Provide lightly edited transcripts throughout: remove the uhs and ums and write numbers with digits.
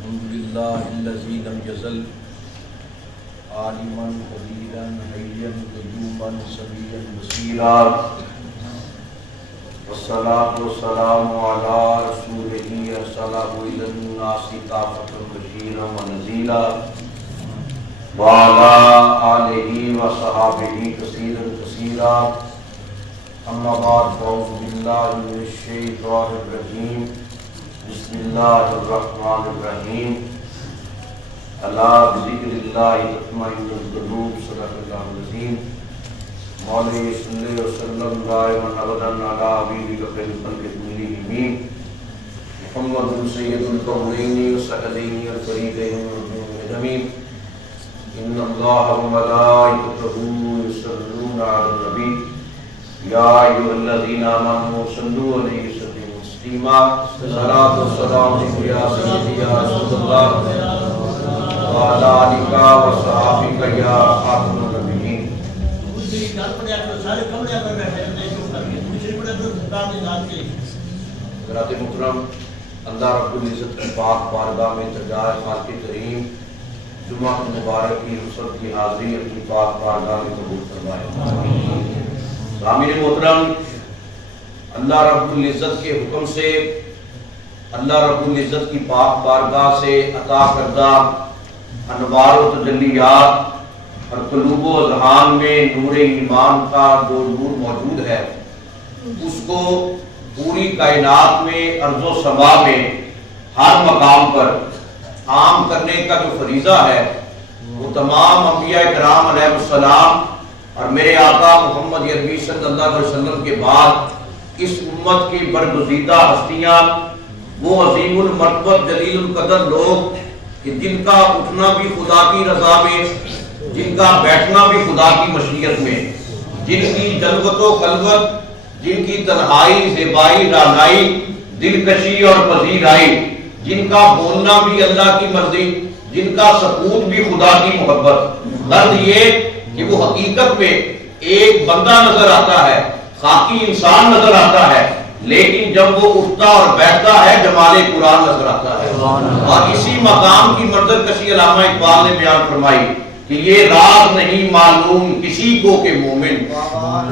الحمدللہ الذی لم یزل عالما قدیرا حیا قیوما سمیعا بصیرا والصلاة والسلام علی رسولہ ارسلہ الی الناس کافۃ بشیرا ونذیرا وعلی آلہ وصحبہ کثیرا کثیرا اما بعد فاعوذ باللہ من الشیطان الرجیم بسم اللہ الرحمن الرحیم الا بذکر اللہ تطمئن القلوب صدق اللہ العظیم مولا صلی اللہ وسلم دائما ابدا علی حبیبک خیر الخلق کلہم محمد سید الکونین والثقلین والفریقین اجمعین ان اللہ وملائکتہ یصلون علی النبی یا ایھا الذین آمنوا صلوا علیہ وسلموا تسلیما صلاۃ و سلام علیک یا سیدی یا رسول اللہ وعلی آلک و صحابک یا خاتم النبیین۔ حضرات محترم، اللہ رب العزت کی پاک بارگاہ میں تجائے خالق کریم جمعہ مبارک کی رخصت کی حاضری اپنی پاک بارگاہ میں قبول فرمائے۔ سامعین محترم، اللہ رب العزت کے حکم سے، اللہ رب العزت کی پاک بارگاہ سے عطا کردہ انوار و تجلیات اور قلوب و اذہان میں نور ایمان کا جو نور موجود ہے، اس کو پوری کائنات میں ارض و سما میں ہر مقام پر عام کرنے کا جو فریضہ ہے، وہ تمام انبیاء کرام علیہ السلام اور میرے آقا محمد عربی صلی اللہ علیہ وسلم کے بعد اس امت کی برگزیدہ ہستیاں، وہ عظیم المرتبت جلیل القدر لوگ کہ جن کا اٹھنا بھی خدا کی رضا میں، جن کا بیٹھنا بھی خدا کی مشیت میں، جن کی جلوت و خلوت، جن کی تنہائی، زیبائی، رانائی، دلکشی اور پذیرائی، جن کا بولنا بھی اللہ کی مرضی، جن کا سکوت بھی خدا کی محبت۔ غرض یہ کہ وہ حقیقت میں ایک بندہ نظر آتا ہے، خاکی انسان نظر آتا ہے، لیکن جب وہ اٹھتا اور بیٹھتا ہے جمال قرآن نظر آتا ہے۔ اور اسی مقام کی منظر کشی علامہ اقبال نے بیان فرمائی کہ یہ راز نہیں معلوم کسی کو کہ مومن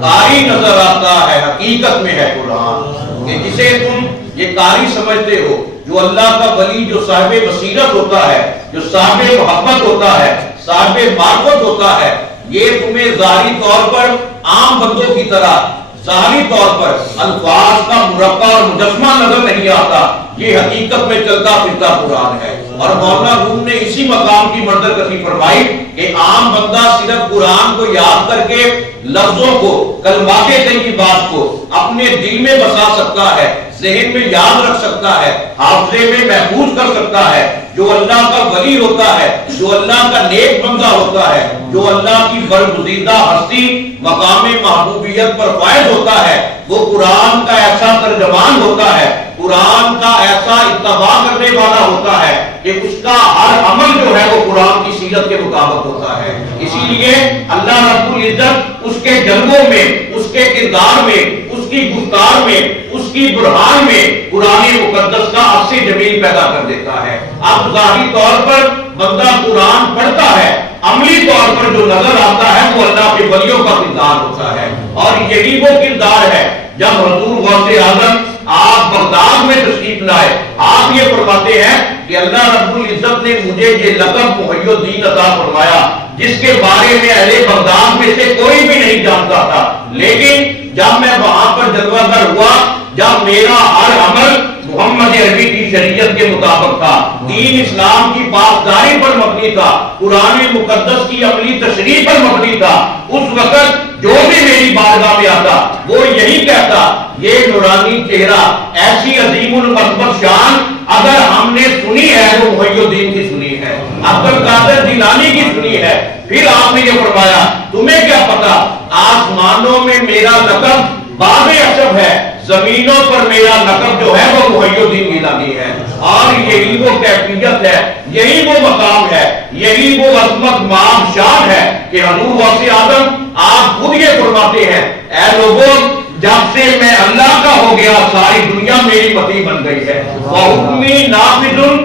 قاری نظر آتا ہے، حقیقت میں ہے قرآن۔ کہ جسے تم یہ قاری سمجھتے ہو، جو اللہ کا ولی، جو صاحب بصیرت ہوتا ہے، جو صاحب محبت ہوتا ہے، صاحب معرفت ہوتا ہے، یہ تمہیں ظاہری طور پر عام بندوں کی طرح ظاہری طور پر الفاظ کا مرکب اور مجسمہ نظر نہیں آتا، یہ حقیقت میں چلتا پھرتا قرآن ہے۔ اور مولانا روم نے اسی مقام کی منظر کشی فرمائی کہ عام بندہ صرف قرآن کو یاد کر کے لفظوں کو، کلمات طیبات کو اپنے دل میں بسا سکتا ہے، ذہن میں یاد رکھ سکتا ہے، حافظے میں محفوظ کر سکتا ہے۔ جو اللہ کا ولی ہوتا ہے، جو اللہ کا نیک بندہ ہوتا ہے، جو اللہ کی برگزیدہ ہستی مقام محبوبیت پر فائز ہوتا ہے، وہ قرآن کا ایسا ترجمان ہوتا ہے، قرآن کا ایسا اتباع کرنے والا ہوتا ہے کہ اس کا ہر عمل جو ہے وہ قرآن کی سیرت کے مطابق ہوتا ہے۔ اسی لیے اللہ رب العزت اس کے جلووں میں، اس کے کردار میں، اس کی گفتار میں، اس کی برہان میں قرآن مقدس کا عکس جمیل پیدا کر دیتا ہے۔ اب ظاہری طور پر بندہ قرآن پڑھتا ہے، عملی طور پر جو نظر آتا ہے وہ اللہ کے ولیوں کا کردار ہوتا ہے۔ اور یہی وہ کردار ہے جب حضور غوث اعظم آپ بغداد میں تشریف لائے، آپ یہ فرماتے ہیں کہ اللہ رب العزت نے مجھے یہ لقب محی الدین عطا فرمایا جس کے بارے میں اہل بغداد میں سے کوئی بھی نہیں جانتا تھا، لیکن جب میں وہاں پر جلوہ گر ہوا، جب میرا ہر عمل محمد عربی کی شریعت کے مطابق تھا، دین اسلام کی پاسداری پر مبنی تھا، قرآن مقدس کی عملی تشریح پر مبنی تھا، اس وقت جو بھی میری بارگاہ میں آتا وہ یہی کہتا، یہ نورانی چہرہ، ایسی عظیم المرتبت شان اگر ہم نے سنی ہے تو محی الدین کی سنی ہے، عبد القادر جیلانی کی سنی ہے۔ پھر آپ نے یہ فرمایا، تمہیں کیا پتا، آسمانوں میں میرا لقب باب اشرف ہے، زمینوں پر میرا لقب جو ہے وہ محی الدین جیلانی ہے۔ اور یہی وہ کیفیت ہے، یہی وہ مقام ہے، یہی وہ عظمت مام شان ہے کہ حضور غوث اعظم آپ خود یہ فرماتے ہیں، اے لوگوں جب سے میں اللہ کا ہو گیا ساری دنیا میری متی بن گئی ہے۔ وَحُکْمِي نَافِذٌ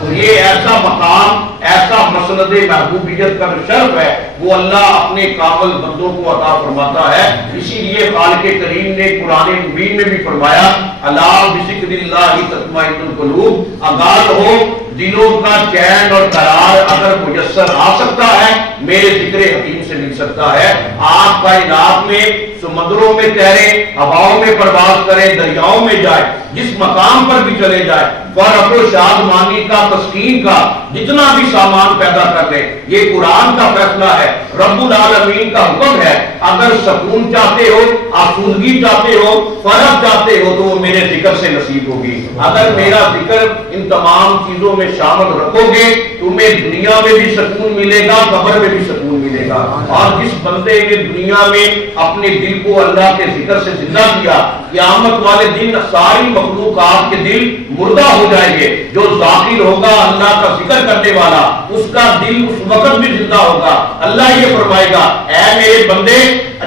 تو یہ ایسا مقام، ایسا مسند محبوبیت کا شرف ہے وہ اللہ اپنے کامل بندوں کو عطا فرماتا ہے. اسی لیے خالق کریم نے قرآن مبین میں بھی فرمایا الا بذکر اللہ تطمئن القلوب، آگاہ ہو دلوں کا چین اور قرار اگر میسر آ سکتا ہے میرے ذکر حکیم سے مل سکتا ہے. آپ کائنات میں سمندروں میں تیریں، ہواؤں میں پرواز کریں، دریاؤں میں جائیں، جس مقام پر بھی چلے جائیں، فرح و شادمانی کا، تسکین کا جتنا بھی سامان پیدا کر لیں، یہ قرآن کا فیصلہ ہے، رب العالمین کا حکم ہے. اگر سکون چاہتے ہو، آسودگی چاہتے ہو، فرح چاہتے ہو تو وہ میرے ذکر سے نصیب ہوگی. اگر میرا ذکر ان تمام چیزوں میں شامل رکھو گے تمہیں دنیا میں بھی سکون ملے گا، قبر میں بھی سکون ملے گا. اور جس بندے نے دنیا میں اپنے دل کو اللہ کے ذکر سے زندہ کیا، قیامت والے دن ساری مخلوقات کے دل مردہ ہو جائیں گے. جو ذاکر ہوگا اللہ کا ذکر کرنے والا اس کا دل اس وقت بھی زندہ ہوگا. اللہ یہ فرمائے گا اے میرے بندے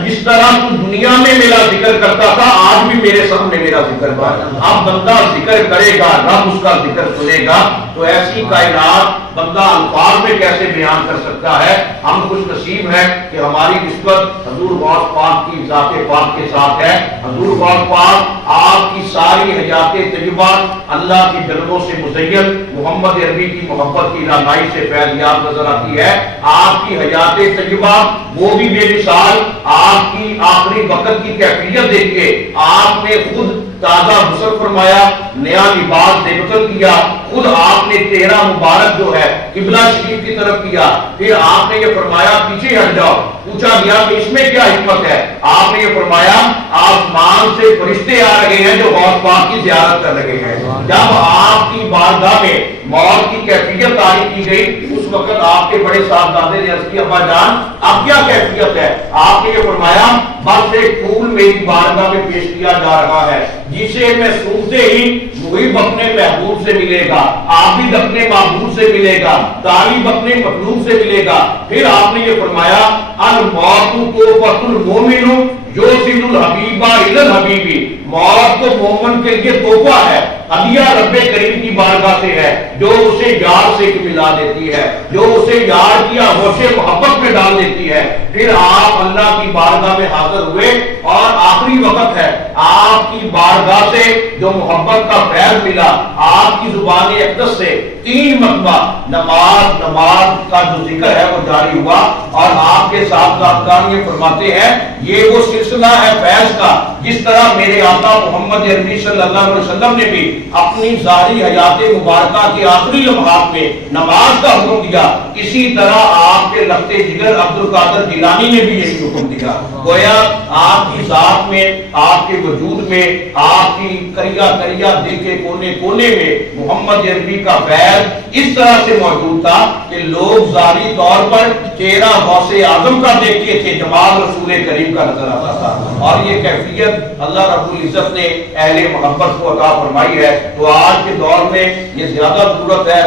جس طرح تو دنیا میں میرا ذکر کرتا تھا آج بھی میرے سامنے میرا ذکر کر. اب بندہ ذکر کرے گا رب اس کا ذکر سنے گا. تو ایسی کائنات بندہ الفاظ میں کیسے بیان کر سکتا ہے. ہم خوش نصیب ہیں کہ ہماری نسبت حضور غوث پاک کی ذات پاک کے ساتھ ہے. حضور غوث پاک آپ کی ساری حیات طیبہ اللہ کی جلووں سے مزین، محمد عربی کی محبت کی رہنمائی سے فیض یاب نظر آتی ہے. آپ کی حیات طیبہ وہ بھی بے مثال. آپ کی آخری وقت کی کیفیت دیکھیے، آپ نے خود تازہ غسل فرمایا، نیا لباس دیبتن کیا، خود آپ نے چہرہ مبارک جو ہے قبلہ شریف کی طرف کیا. پھر آپ نے یہ فرمایا پیچھے ہٹ جاؤ. پوچھا گیا کہ اس میں کیا حکمت ہے؟ آپ نے یہ فرمایا آسمان سے فرشتے آ رہے ہیں جو غوث پاک کی زیارت کر رہے ہیں. جب آپ کی بارگاہ میں موت کی کیفیت طاری کی گئی اس وقت آپ کے بڑے صاحبزادے نے عرض کیا ابا جان اب کیا کیفیت ہے؟ آپ نے یہ فرمایا بس ایک پھول میری بارگاہ میں پیش کیا جا رہا ہے جسے میں سونگتے ہی محب اپنے محبوب سے ملے گا، عابد اپنے معبود سے ملے گا، طالب اپنے مطلوب سے ملے گا. پھر آپ نے یہ فرمایا الموت توفۃ المؤمن یوصل الحبیبہ الی الحبیبی، موت تو مومن کے لیے تحفہ ہے، ہدیہ رب کریم کی بارگاہ سے ہے جو اسے یار سے ملا دیتی ہے، جو اسے یار کی آغوش محبت میں ڈال دیتی ہے. پھر آپ اللہ کی بارگاہ میں حاضر ہوئے اور آخری وقت ہے آپ کی بارگاہ سے جو محبت کا فیض ملا آپ کی زبان اقدس سے 3 مرتبہ نماز نماز کا جو ذکر ہے وہ جاری ہوا. اور آپ کے ساتھ ذاتگان یہ فرماتے ہیں یہ وہ سلسلہ ہے فیض کا جس طرح میرے آقا محمد عربی صلی اللہ علیہ وسلم نے بھی اپنی ظاہری حیات مبارکہ کے آخری لمحات میں نماز کا حکم دیا، اسی طرح آپ کے لختے جگر عبد القادر جیلانی نے بھی یہی حکم دیا. گویا آپ کی ذات میں، آپ کے وجود میں، آپ کی کریا کریا دل کے کونے کونے میں محمد عربی کا فیض اس طرح سے موجود تھا کہ لوگ ظاہری طور پر چہرہ غوث اعظم کا دیکھتے تھے، جمال رسول کریم کا نظر آتا تھا. اور یہ کیفیت اللہ رب العزت نے اہل محبت کو عطا فرمائی ہے. تو آج کے دور میں یہ زیادہ ضرورت ہے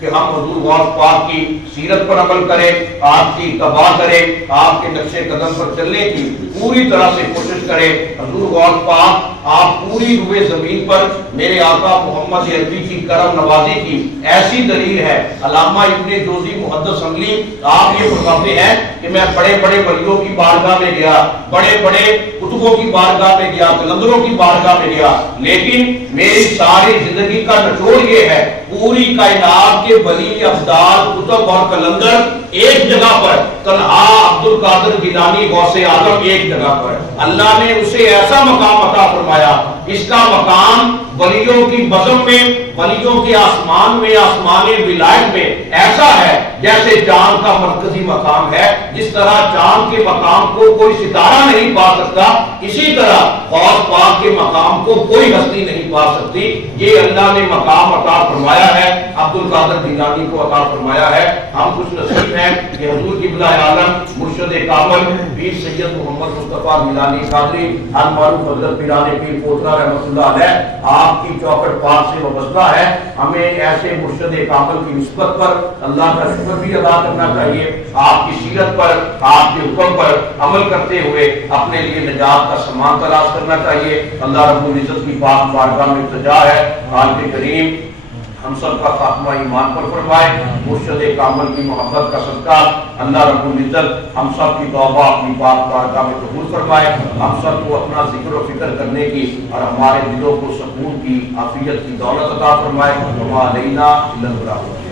کہ ہم حضور غوث پاک کی سیرت پر عمل کریں، آپ کی اتباع کریں، آپ کے نقش قدم پر چلنے کی پوری طرح سے کوشش کریں. حضور غوث پاک آپ پوری روئے زمین پر میرے آقا محمد عربی کی کرم نوازی کی ایسی دلیل ہے. علامہ ابن جوزی محدث عملی آپ یہ فرماتے ہیں کہ میں بڑے بڑے ولیوں کی بارگاہ میں گیا، بڑے بڑے کتبوں کی بارگاہ میں گیا، قلندروں کی بارگاہ میں گیا، لیکن میری ساری زندگی کا نچوڑ یہ ہے پوری کائنات کے ولی افضال کتب اور قلندر ایک جگہ پر، تنہا عبد القادر جیلانی غوث اعظم ایک جگہ پر. اللہ نے اسے ایسا مقام عطا فرمایا، اس کا مقام ولیوں کی بزم میں، ولیوں کے آسمان میں، آسمان ولایت میں ایسا ہے جیسے چاند کا مرکزی مقام ہے. جس طرح چاند کے مقام کو کوئی ستارہ نہیں پا سکتا اسی طرح غوث پاک کے مقام کو کوئی ہستی نہیں پا سکتی. یہ اللہ نے مقام عطا فرمایا ہے، عبد القادر جیلانی کو عطا فرمایا ہے. ہم خوش نصیب ہیں کہ حضور قبلہ عالم مرشد کامل پیر سید محمد مصطفیٰ جیلانی قادری المعروف حضرت پیران پیر پوترا رحمۃ اللہ علیہ آپ کی چوکٹ پاک سے وابستہ تقاضا ہے ہمیں ایسے مرشد کامل کی نسبت پر اللہ کا شکر بھی ادا کرنا چاہیے، آپ کی سیرت پر، آپ کے حکم پر عمل کرتے ہوئے اپنے لیے نجات کا سامان تلاش کرنا چاہیے۔ اللہ رب العزت کی پاک بارگاہ میں التجا ہے خالق کریم ہم سب کا خاتمہ ایمان پر فرمائے، مرشد کامل کی محبت کا صدقہ اللہ رب العزت ہم سب کی توبہ اپنی پاک بارگاہ میں قبول فرمائے، ہم سب کو اپنا ذکر و فکر کرنے کی اور ہمارے دلوں کو سکون کی، عافیت کی دولت عطا فرمائے۔ وما علینا الا البلاغ۔